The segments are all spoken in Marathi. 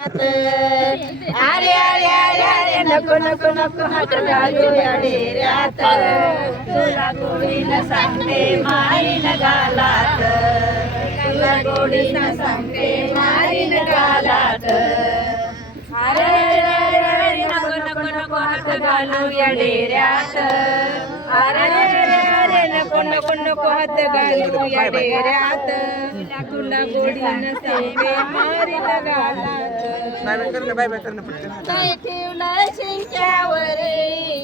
अरे अरे अरे अरे नको नको नको हात घालू या डेऱ्यात. तुला गोडीनं सांगते मारीन गालात. तुला गोडीनं सांगते मारीन गालात. अरे अरे अरे अरे नको नको नको हात घालू या डेऱ्यात. अरे अरे अरे नको हात घालू या डेऱ्यात. तुला गोडीनं सांगते मारीन गालात काय ठेवलं शिंक्यावर?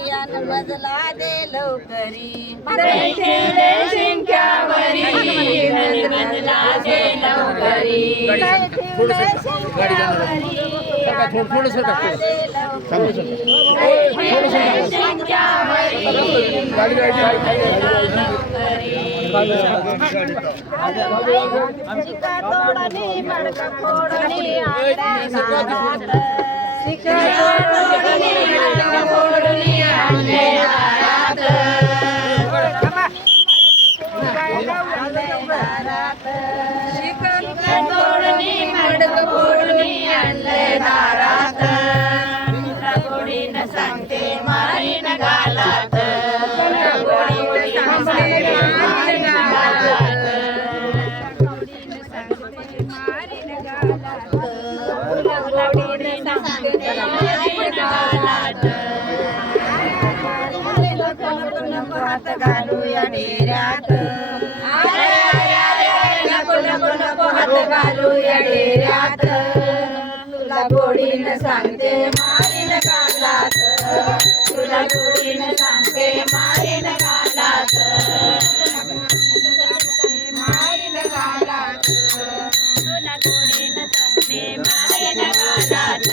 यान मजला दे लवकरी. काय ठेवलं शिंक्यावरी? यान मजला दे लवकरी. काय ठेवलं शिंक्यावरी? दे लवकरी. सांगते मारीन गालात. गोडीनं हात घालू या डेऱ्यात. नको नको नको हात घालू या डेऱ्यात. तुला गोडीनं सांगते मारीन गालात. तुला गोडीनं सांगते मारीन गालात. मारीन गालात. तुला गोडीनं सांगते मारीन गालात.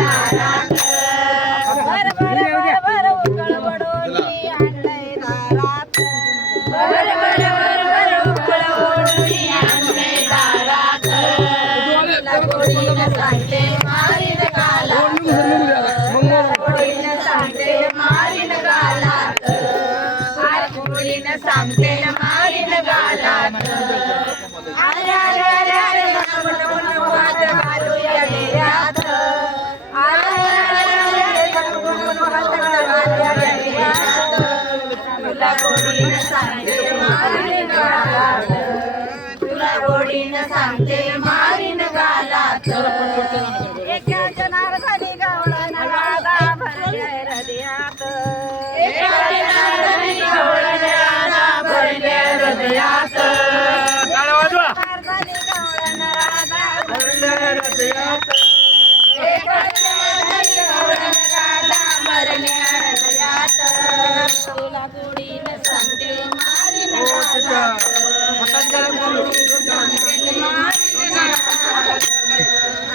सांगते मारीन गालात एका जनार्दनी भरल्या हृदयात एका जनार्दनी भरल्या हृदयात जनार्दनी गवळण राधा भरल्या हृदयात एका जनार्दनी गवळण राधा भरल्या हृदयात तुला गोडीनं सांगते मारीन गालात तुला गोडीनं सांगते मारीन गालात अरे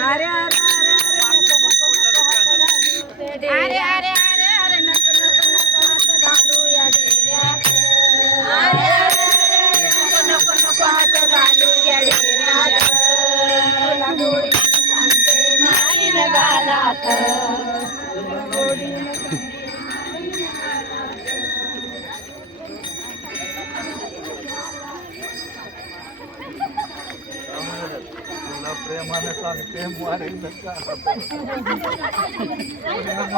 अरे अरे अरे अरे अरे mais metade, tem mais ainda, cara.